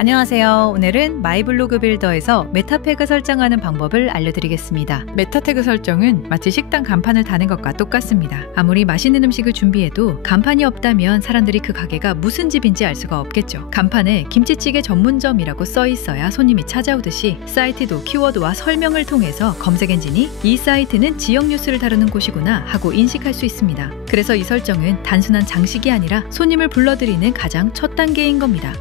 안녕하세요. 오늘은 마이블로그 빌더에서 메타 태그 설정하는 방법을 알려드리겠습니다. 메타 태그 설정은 마치 식당 간판을 다는 것과 똑같습니다. 아무리 맛있는 음식을 준비해도 간판이 없다면 사람들이 그 가게가 무슨 집인지 알 수가 없겠죠. 간판에 김치찌개 전문점이라고 써 있어야 손님이 찾아오듯이 사이트도 키워드와 설명을 통해서 검색 엔진이 이 사이트는 지역 뉴스를 다루는 곳이구나 하고 인식할 수 있습니다. 그래서 이 설정은 단순한 장식이 아니라 손님을 불러들이는 가장 첫 단계인 겁니다.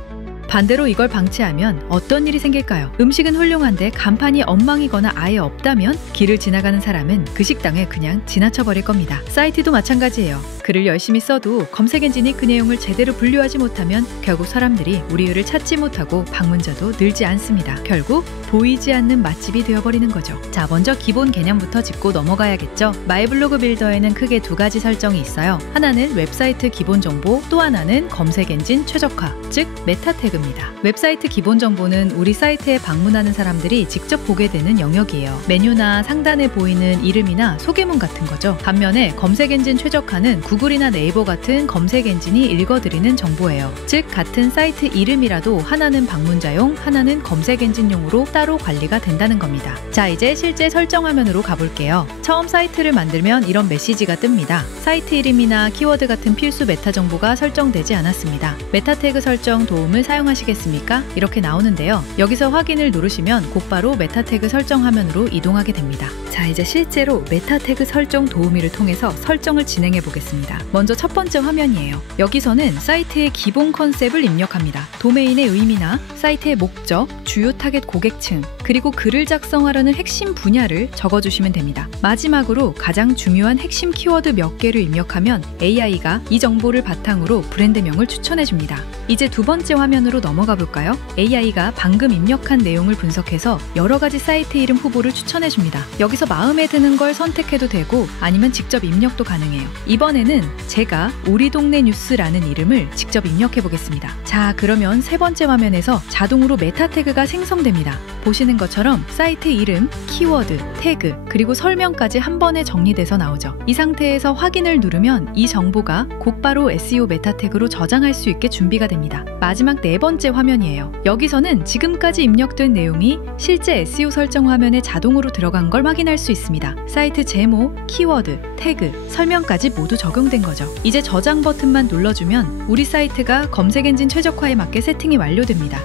반대로 이걸 방치하면 어떤 일이 생길까요? 음식은 훌륭한데 간판이 엉망이거나 아예 없다면 길을 지나가는 사람은 그 식당을 그냥 지나쳐버릴 겁니다. 사이트도 마찬가지예요. 글을 열심히 써도 검색 엔진이 그 내용을 제대로 분류하지 못하면 결국 사람들이 우리 글을 찾지 못하고 방문자도 늘지 않습니다. 결국 보이지 않는 맛집이 되어버리는 거죠. 자, 먼저 기본 개념부터 짚고 넘어가야겠죠. 마이블로그 빌더에는 크게 두 가지 설정이 있어요. 하나는 웹사이트 기본 정보, 또 하나는 검색 엔진 최적화, 즉 메타 태그입니다. 웹사이트 기본 정보는 우리 사이트에 방문하는 사람들이 직접 보게 되는 영역이에요. 메뉴나 상단에 보이는 이름이나 소개문 같은 거죠. 반면에 검색 엔진 최적화는 구글이나 네이버 같은 검색 엔진이 읽어드리는 정보예요. 즉 같은 사이트 이름이라도 하나는 방문자용, 하나는 검색 엔진용으로 따로 관리가 된다는 겁니다. 자, 이제 실제 설정 화면으로 가볼게요. 처음 사이트를 만들면 이런 메시지가 뜹니다. 사이트 이름이나 키워드 같은 필수 메타 정보가 설정되지 않았습니다. 메타 태그 설정 도움을 사용하시겠습니까? 이렇게 나오는데요. 여기서 확인을 누르시면 곧바로 메타 태그 설정 화면으로 이동하게 됩니다. 자, 이제 실제로 메타 태그 설정 도우미를 통해서 설정을 진행해 보겠습니다. 먼저 첫 번째 화면이에요. 여기서는 사이트의 기본 컨셉을 입력합니다. 도메인의 의미나 사이트의 목적, 주요 타겟 고객층, 그리고 글을 작성하려는 핵심 분야를 적어주시면 됩니다. 마지막으로 가장 중요한 핵심 키워드 몇 개를 입력하면 AI가 이 정보를 바탕으로 브랜드명을 추천해줍니다. 이제 두 번째 화면으로 넘어가 볼까요? AI가 방금 입력한 내용을 분석해서 여러 가지 사이트 이름 후보를 추천해줍니다. 여기서 마음에 드는 걸 선택해도 되고 아니면 직접 입력도 가능해요. 이번에는 제가 우리 동네 뉴스라는 이름을 직접 입력해 보겠습니다. 자, 그러면 세 번째 화면에서 자동으로 메타 태그가 생성됩니다. 보시는 것처럼 사이트 이름, 키워드, 태그, 그리고 설명까지 한 번에 정리돼서 나오죠. 이 상태에서 확인을 누르면 이 정보가 곧바로 SEO 메타 태그로 저장할 수 있게 준비가 됩니다. 마지막 네 번째 화면이에요. 여기서는 지금까지 입력된 내용이 실제 SEO 설정 화면에 자동으로 들어간 걸 확인할 수 있습니다. 사이트 제목, 키워드, 태그, 설명까지 모두 적용된 거죠. 이제 저장 버튼만 눌러주면 우리 사이트가 검색 엔진 최적화에 맞게 세팅이 완료됩니다.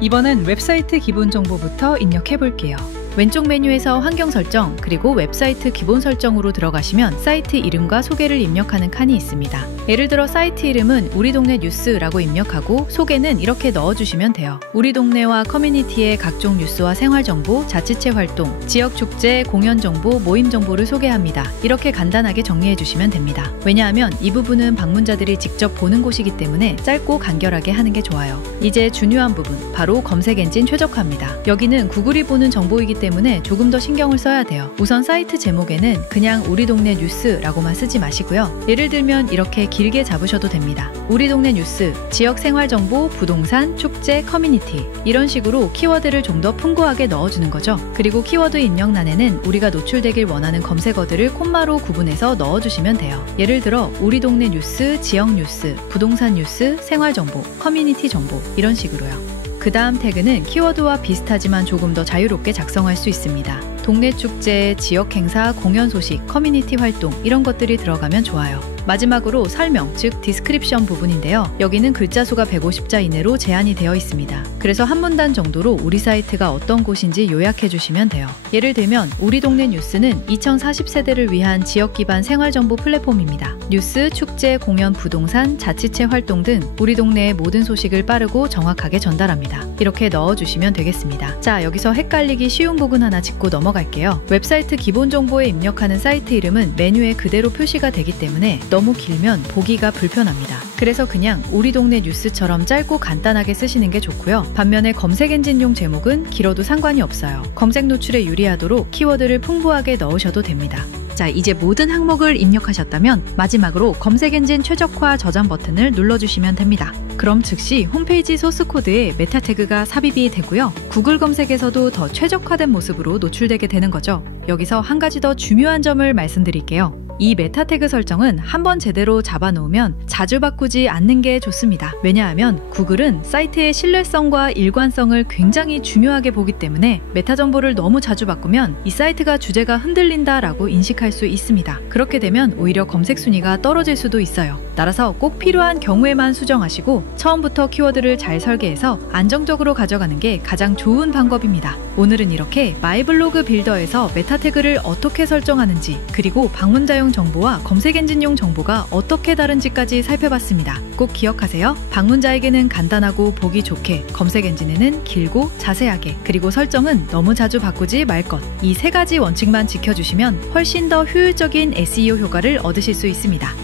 이번엔 웹사이트 기본 정보부터 입력해 볼게요. 왼쪽 메뉴에서 환경 설정, 그리고 웹사이트 기본 설정으로 들어가시면 사이트 이름과 소개를 입력하는 칸이 있습니다. 예를 들어 사이트 이름은 우리 동네 뉴스라고 입력하고 소개는 이렇게 넣어주시면 돼요. 우리 동네와 커뮤니티의 각종 뉴스와 생활정보, 자치체 활동, 지역 축제, 공연 정보, 모임 정보를 소개합니다. 이렇게 간단하게 정리해 주시면 됩니다. 왜냐하면 이 부분은 방문자들이 직접 보는 곳이기 때문에 짧고 간결하게 하는 게 좋아요. 이제 중요한 부분, 바로 검색 엔진 최적화입니다. 여기는 구글이 보는 정보이기 때문에 조금 더 신경을 써야 돼요. 우선 사이트 제목에는 그냥 우리 동네 뉴스라고만 쓰지 마시고요. 예를 들면 이렇게 길게 잡으셔도 됩니다. 우리 동네 뉴스, 지역 생활 정보, 부동산, 축제, 커뮤니티, 이런 식으로 키워드를 좀 더 풍부하게 넣어주는 거죠. 그리고 키워드 입력란에는 우리가 노출되길 원하는 검색어들을 콤마로 구분해서 넣어주시면 돼요. 예를 들어 우리 동네 뉴스, 지역 뉴스, 부동산 뉴스, 생활 정보, 커뮤니티 정보, 이런 식으로요. 그 다음 태그는 키워드와 비슷하지만 조금 더 자유롭게 작성할 수 있습니다. 동네 축제, 지역 행사, 공연 소식, 커뮤니티 활동, 이런 것들이 들어가면 좋아요. 마지막으로 설명, 즉 디스크립션 부분인데요. 여기는 글자 수가 150자 이내로 제한이 되어 있습니다. 그래서 한 문단 정도로 우리 사이트가 어떤 곳인지 요약해 주시면 돼요. 예를 들면 우리 동네 뉴스는 2040세대를 위한 지역 기반 생활정보 플랫폼입니다. 뉴스, 축제, 공연, 부동산, 자치체 활동 등 우리 동네의 모든 소식을 빠르고 정확하게 전달합니다. 이렇게 넣어주시면 되겠습니다. 자, 여기서 헷갈리기 쉬운 부분 하나 짚고 넘어갈게요. 웹사이트 기본 정보에 입력하는 사이트 이름은 메뉴에 그대로 표시가 되기 때문에 너무 길면 보기가 불편합니다. 그래서 그냥 우리 동네 뉴스처럼 짧고 간단하게 쓰시는 게 좋고요. 반면에 검색 엔진용 제목은 길어도 상관이 없어요. 검색 노출에 유리하도록 키워드를 풍부하게 넣으셔도 됩니다. 자, 이제 모든 항목을 입력하셨다면 마지막으로 검색 엔진 최적화 저장 버튼을 눌러주시면 됩니다. 그럼 즉시 홈페이지 소스 코드에 메타 태그가 삽입이 되고요. 구글 검색에서도 더 최적화된 모습으로 노출되게 되는 거죠. 여기서 한 가지 더 중요한 점을 말씀드릴게요. 이 메타 태그 설정은 한번 제대로 잡아놓으면 자주 바꾸지 않는 게 좋습니다. 왜냐하면 구글은 사이트의 신뢰성과 일관성을 굉장히 중요하게 보기 때문에 메타 정보를 너무 자주 바꾸면 이 사이트가 주제가 흔들린다라고 인식할 수 있습니다. 그렇게 되면 오히려 검색 순위가 떨어질 수도 있어요. 따라서 꼭 필요한 경우에만 수정하시고 처음부터 키워드를 잘 설계해서 안정적으로 가져가는 게 가장 좋은 방법입니다. 오늘은 이렇게 마이블로그 빌더에서 메타 태그를 어떻게 설정하는지, 그리고 방문자용 정보와 검색 엔진용 정보가 어떻게 다른지까지 살펴봤습니다. 꼭 기억하세요. 방문자에게는 간단하고 보기 좋게, 검색 엔진에는 길고 자세하게, 그리고 설정은 너무 자주 바꾸지 말 것. 이 세 가지 원칙만 지켜주시면 훨씬 더 효율적인 SEO 효과를 얻으실 수 있습니다.